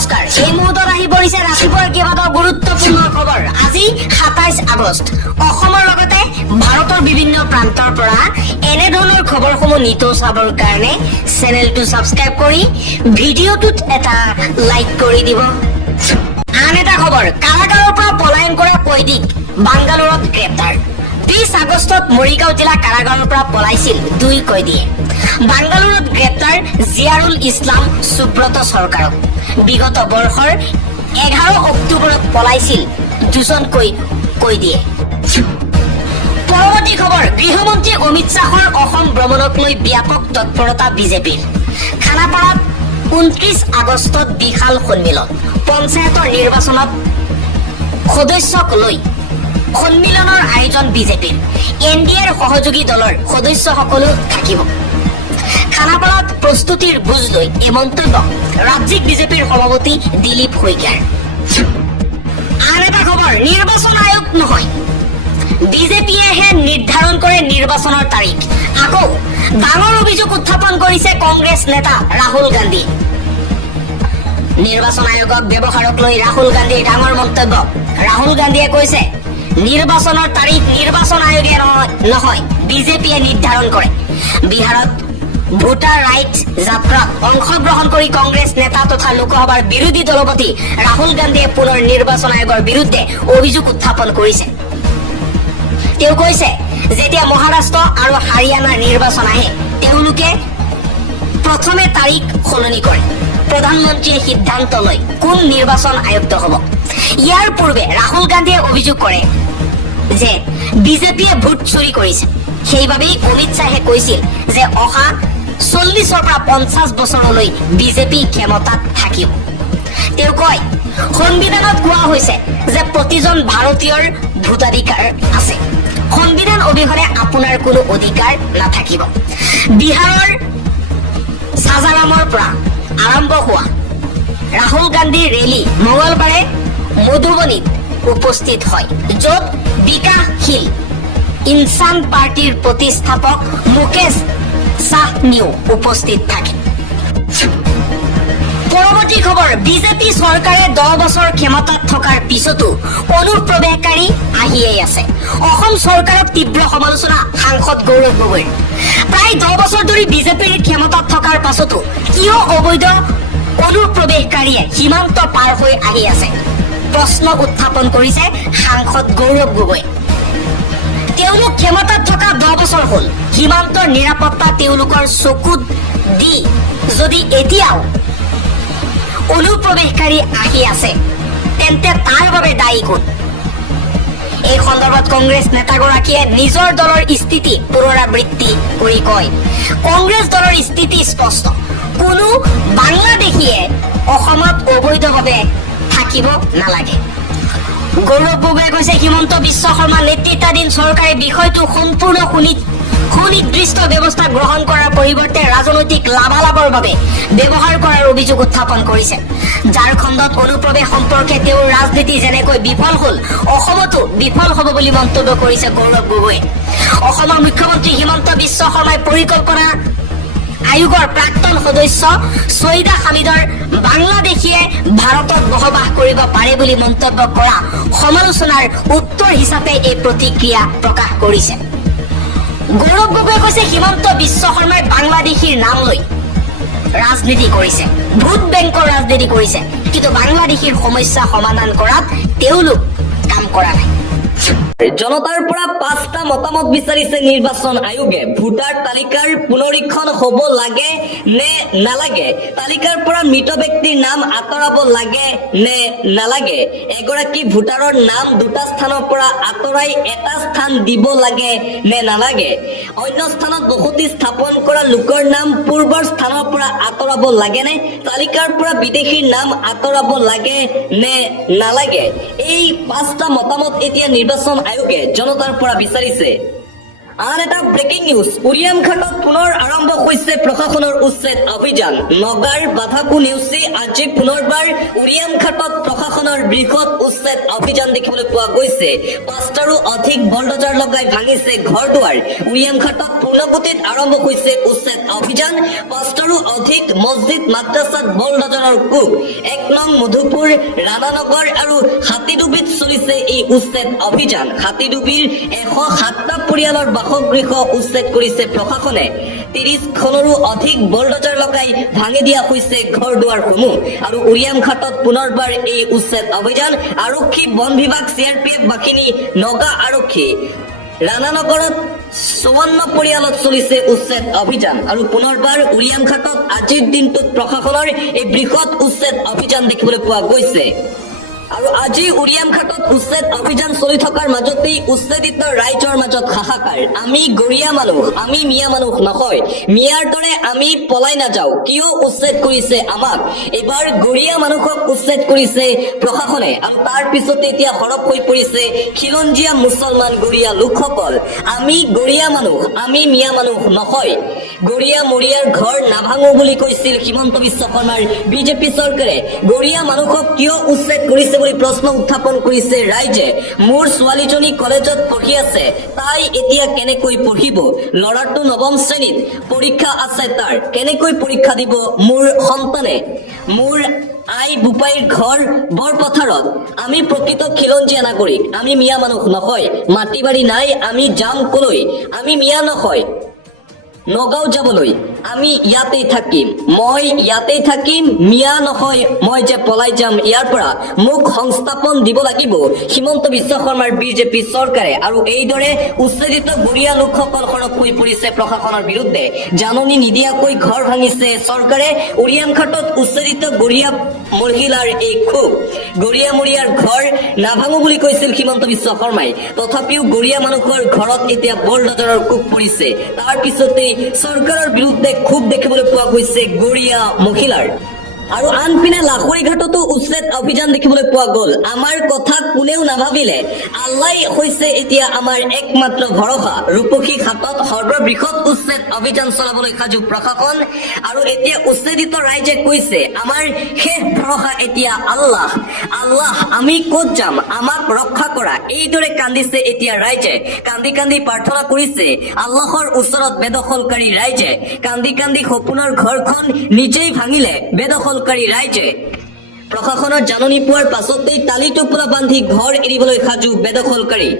নমস্কাৰ এই মুহূৰ্তত আহি পৰিছে ৰাতিপুৱাৰ কেইবাটাও গুৰুত্বপূৰ্ণ খবৰ আজি ২৭ আগষ্ট অসমৰ লগতে ভাৰতৰ বিভিন্ন প্ৰান্তৰ পৰা এনে ধৰণৰ খবৰসমূহ নিতৌ চাবৰ কাৰণে চেনেলটো ছাবস্ক্ৰাইব কৰি ভিডিঅ'টোত এটা লাইক কৰি দিব আন এটা খবৰ কাৰাগাৰৰ পৰা পলায়ন কৰা কয়দীক বাংগালোৰত গ্ৰেপ্তাৰ ২০ আগষ্টত মৰিগাঁও জিলা কাৰাগাৰৰ পৰা পলাইছিল দুই কয়দীয়ে বাংগালোৰত গ্ৰেপ্তাৰ জিয়াৰুল ইছলাম সুব্ৰত চৰকাৰক বিগত বৰ্ষৰ 11 অক্টোবৰত পলাইছিল দুজনকৈ কয়দীয়ে পৰৱৰ্তী খবৰ গৃহমন্ত্ৰী অমিত শ্বাহৰ অসম ভ্ৰমণক লৈ ব্যাপক তৎপৰতা বিজেপিৰ খানাপাৰাত ২৯ আগষ্টত বিশাল সন্মিলন পঞ্চায়তৰ নিৰ্বাচনত সদস্যক লৈ সন্মিলনৰ আয়োজন বিজেপিৰ এনডিএৰ সহযোগী দলৰ সদস্যসকলো থাকিব খানাপাৰাত প্ৰস্তুতিৰ বুজ লৈ এই মন্তব্য ৰাজ্যিক বিজেপিৰ সভাপতি দিলীপ শইকীয়াৰ আন এটা খবৰ নিৰ্বাচন আয়োগ নহয় বিজেপিয়েহে নিৰ্ধাৰণ কৰে নিৰ্বাচনৰ তাৰিখ আকৌ ডাঙৰ অভিযোগ উত্থাপন কৰিছে কংগ্ৰেছ নেতা ৰাহুল গান্ধী নিৰ্বাচন আয়োগক ব্যৱহাৰক লৈ ৰাহুল গান্ধীৰ ডাঙৰ মন্তব্য ৰাহুল গান্ধীয়ে কৈছে নিৰ্বাচনৰ তাৰিখ নিৰ্বাচন আয়োগে নহয় বিজেপিয়ে নিৰ্ধাৰণ কৰে বিহাৰত ভোটাৰ ৰাইট যাত্ৰাত অংশগ্ৰহণ কৰি কংগ্ৰেছ নেতা তথা লোকসভাৰ বিৰোধী দলপতি ৰাহুল গান্ধীয়ে পুনৰ নিৰ্বাচন আয়োগৰ বিৰুদ্ধে অভিযোগ উত্থাপন কৰিছে তেওঁ কৈছে যেতিয়া মহাৰাষ্ট্ৰ আৰু হাৰিয়ানাৰ নিৰ্বাচন আহে তেওঁলোকে প্ৰথমে তাৰিখ সলনি কৰে প্ৰধানমন্ত্ৰীয়ে সিদ্ধান্ত লয় কোন নিৰ্বাচন আয়ুক্ত হ'ব ইয়াৰ পূৰ্বে ৰাহুল গান্ধীয়ে অভিযোগ কৰে যে বিজেপিয়ে ভোট চুৰি কৰিছে সেইবাবেই অমিত শ্বাহে কৈছিল যে অহা ৪০ৰ পৰা ৫০ বছৰলৈ বিজেপি ক্ষমতাত থাকিব তেওঁ কয় সংবিধানত কোৱা হৈছে যে প্ৰতিজন ভাৰতীয়ৰ ভোটাধিকাৰ আছে সংবিধান অবিহনে আপোনাৰ কোনো অধিকাৰ নাথাকিব বিহাৰৰ সাজাৰামৰ পৰা আৰম্ভ হোৱা ৰাহুল গান্ধীৰ ৰেলী মঙলবাৰে মধুবনীত উপস্থিত হয় য'ত বিকাশশীল ইনসান পাৰ্টিৰ প্ৰতিষ্ঠাপক মুকেশ সাহনিও উপস্থিত থাকে পৰৱৰ্তী খবৰ বিজেপি চৰকাৰে 10 বছৰ ক্ষমতাত থকাৰ পিছতো অনুপ্ৰৱেশকাৰী আহিয়েই আছে অসম চৰকাৰক তীব্ৰ সমালোচনা সাংসদ গৌৰৱ গগৈৰ প্ৰায় 10 বছৰ ধৰি বিজেপিৰ ক্ষমতাত থকাৰ পাছতো কিয় অবৈধ অনুপ্ৰৱেশকাৰীয়ে সীমান্ত পাৰ হৈ আহি আছে প্ৰশ্ন উত্থাপন কৰিছে সাংসদ গৌৰৱ গগৈ তেওঁলোক ক্ষমতাত থকা 10 বছৰ হ'ল সীমান্তৰ নিৰাপত্তা তেওঁলোকৰ চকুত দি যদি এতিয়াও অনুপ্ৰৱেশকাৰী আহি আছে তেন্তে তাৰ বাবে দায়ী কোন এই সন্দৰ্ভত কংগ্ৰেছ নেতাগৰাকীয়ে নিজৰ দলৰ স্থিতি পুনৰাবৃত্তি কৰি কয় কংগ্ৰেছ দলৰ স্থিতি স্পষ্ট কোনো বাংলাদেশীয়ে অসমত অবৈধভাৱে থাকিব নালাগে গৌৰৱ গগৈয়ে কৈছে হিমন্ত বিশ্ব শৰ্মা নেতৃত্বাধীন চৰকাৰে বিষয়টো সম্পূৰ্ণ সুনিৰ্দিষ্ট ব্যৱস্থা গ্ৰহণ কৰাৰ পৰিৱৰ্তে ৰাজনৈতিক লাভালাভৰ বাবে ব্যৱহাৰ কৰাৰ অভিযোগ উত্থাপন কৰিছে ঝাৰখণ্ডত অনুপ্ৰৱেশ সম্পৰ্কে তেওঁৰ ৰাজনীতি যেনেকৈ বিফল হ'ল অসমতো বিফল হ'ব বুলি মন্তব্য কৰিছে গৌৰৱ গগৈয়ে অসমৰ মুখ্যমন্ত্ৰী হিমন্ত বিশ্ব শৰ্মাই পৰিকল্পনা আয়োগৰ প্ৰাক্তন সদস্য সৈয়দা হামিদৰ বাংলাদেশীয়ে ভাৰতত বসবাস কৰিব পাৰে বুলি মন্তব্য কৰা সমালোচনাৰ উত্তৰ হিচাপে এই প্ৰতিক্ৰিয়া প্ৰকাশ কৰিছে গৌৰৱ গগৈয়ে কৈছে হিমন্ত বিশ্ব শৰ্মাই বাংলাদেশীৰ নাম লৈ ৰাজনীতি কৰিছে ভোট বেংকৰ ৰাজনীতি কৰিছে কিন্তু বাংলাদেশীৰ সমস্যা সমাধান কৰাত তেওঁলোক কাম কৰা নাই জনতাৰ পৰা 5টা মতামত বিচাৰিছে নিৰ্বাচন আয়োগে ভোটাৰ তালিকাৰ পুনৰীক্ষণ হ'ব লাগে নে নালাগে তালিকাৰ পৰা মৃত ব্যক্তিৰ নাম আঁতৰাব লাগে নে নালাগে এগৰাকী ভোটাৰৰ নাম দুটা স্থানৰ পৰা আঁতৰাই এটা স্থান দিব লাগে নে নালাগে অন্য স্থানত বসতি স্থাপন কৰা লোকৰ নাম পূৰ্বৰ স্থানৰ পৰা আঁতৰাব লাগে নে তালিকাৰ পৰা বিদেশীৰ নাম আঁতৰাব লাগে নে নালাগে এই 5টা মতামত এতিয়া নিৰ্বাচন আয়োগে জনতাৰ পৰা বিচাৰিছে আন এটা ব্ৰেকিং নিউজ উৰিয়াম ঘাটত পুনৰ আৰম্ভ হৈছে প্ৰশাসনৰ উচ্ছেদ অভিযান নগাৰ বাধাকো নেওচি আজি পুনৰবাৰ উৰিয়াম ঘাটত প্ৰশাসনৰ বৃহৎ উচ্ছেদ অভিযান দেখিবলৈ পোৱা গৈছে ৫টাৰো অধিক বলডজাৰ লগাই ভাঙিছে ঘৰ দুৱাৰ উৰিয়াম ঘাটত পূৰ্ণগতিত আৰম্ভ হৈছে উচ্ছেদ অভিযান ৫টাৰো অধিক মছজিদ মাদ্ৰাছাত বলডজাৰৰ কোব ১ নং মধুপুৰ ৰাণানগৰ আৰু হাতীডুবিত চলিছে এই উচ্ছেদ অভিযান হাতীডুবিৰ ১০৭টা পৰিয়ালৰ বাসগৃহ উচ্ছেদ কৰিছে প্ৰশাসনে ৩০খনৰো অধিক বলডজাৰ লগাই ভাঙি দিয়া হৈছে ঘৰ দুৱাৰসমূহ আৰু উৰিয়াম ঘাটত পুনৰবাৰ এই উচ্ছেদ অভিযান আৰক্ষী বন বিভাগ চিআৰপিএফ বাহিনী নগা আৰক্ষী ৰাণানগৰত ৫৪ পৰিয়ালত চলিছে উচ্ছেদ অভিযান আৰু পুনৰবাৰ উৰিয়াম ঘাটত আজিৰ দিনটোত প্ৰশাসনৰ এই বৃহৎ উচ্ছেদ অভিযান দেখিবলৈ পোৱা গৈছে আৰু আজি উৰিয়াম ঘাটত উচ্ছেদ অভিযান চলি থকাৰ মাজতেই উচ্ছেদিত ৰাইজৰ মাজত হাহাকাৰ আমি গৰীয়া মানুহ আমি মিয়া মানুহ নহয় মিয়াৰ দৰে আমি পলাই নাযাওঁ কিয় উচ্ছেদ কৰিছে আমাক এবাৰ গৰীয়া মানুহক উচ্ছেদ কৰিছে প্ৰশাসনে আৰু তাৰ পিছতে এতিয়া সৰব হৈ পৰিছে খিলঞ্জীয়া মুছলমান গৰীয়া লোকসকল আমি গৰীয়া মানুহ আমি মিয়া মানুহ নহয় গৰীয়া মৰিয়াৰ ঘৰ নাভাঙো বুলি কৈছিল হিমন্ত বিশ্ব শৰ্মাৰ বিজেপি চৰকাৰে গৰীয়া মানুহক কিয় উচ্ছেদ কৰিছে বুলি প্ৰশ্ন উত্থাপন কৰিছে ৰাইজে মোৰ ছোৱালীজনী কলেজত পঢ়ি আছে তাই এতিয়া কেনেকৈ পঢ়িব ল'ৰাটো নৱম শ্ৰেণীত পৰীক্ষা আছে তাৰ কেনেকৈ পৰীক্ষা দিব মোৰ সন্তানে মোৰ আই বোপাইৰ ঘৰ বৰপথাৰত আমি প্ৰকৃত খিলঞ্জীয়া নাগৰিক আমি মিয়া মানুহ নহয় মাটি বাৰী নাই আমি যাম কলৈ আমি মিয়া নহয় নগাঁও যাবলৈ আমি ইয়াতেই থাকিম মই ইয়াতেই থাকিম মিয়া নহয় মই যে পলাই যাম ইয়াৰ পৰা মোক সংস্থাপন দিব লাগিব হিমন্ত বিশ্ব শৰ্মাৰ বিজেপি চৰকাৰে আৰু এইদৰে উচ্ছেদিত গৰীয়া লোকসকল সৰব হৈ পৰিছে প্ৰশাসনৰ বিৰুদ্ধে জাননী নিদিয়াকৈ ঘৰ ভাঙিছে চৰকাৰে উৰিয়াম ঘাটত উচ্ছেদিত গৰীয়া মহিলাৰ এই ক্ষোভ গৰীয়া মৰিয়াৰ ঘৰ নাভাঙো বুলি কৈছিল হিমন্ত বিশ্ব শৰ্মাই তথাপিও গৰীয়া মানুহৰ ঘৰত এতিয়া বলডজাৰৰ কোব পৰিছে তাৰ পিছতে চৰকাৰৰ বিৰুদ্ধে খুব দেখিবলৈ পোৱা গৈছে গৰীয়া মহিলাৰ আৰু আনপিনে লাখুৰী ঘাটতো উচ্ছেদ অভিযান দেখিবলৈ পোৱা গ'ল আমাৰ কথা কোনেও নাভাবিলে আল্লাই হৈছে এতিয়া আমাৰ একমাত্ৰ ভৰসা ৰূপসী ঘাটত সৰ্ববৃহৎ উচ্ছেদ অভিযান চলাবলৈ সাজু প্ৰশাসন আৰু এতিয়া উচ্ছেদিত ৰাইজে কৈছে আমাৰ শেষ ভৰসা এতিয়া আল্লাহ আল্লাহ আমি ক'ত যাম আমাক ৰক্ষা কৰা এইদৰে কান্দিছে এতিয়া ৰাইজে কান্দি কান্দি প্ৰাৰ্থনা কৰিছে আল্লাহৰ ওচৰত বেদখলকাৰী ৰাইজে কান্দি কান্দি সপোনৰ ঘৰখন নিজেই ভাঙিলে বেদখলকাৰী ৰাইজে প্ৰশাসনৰ জাননী পোৱাৰ পাছতেই টালি টোপোলা বান্ধি ঘৰ এৰিবলৈ সাজু বেদখলকাৰী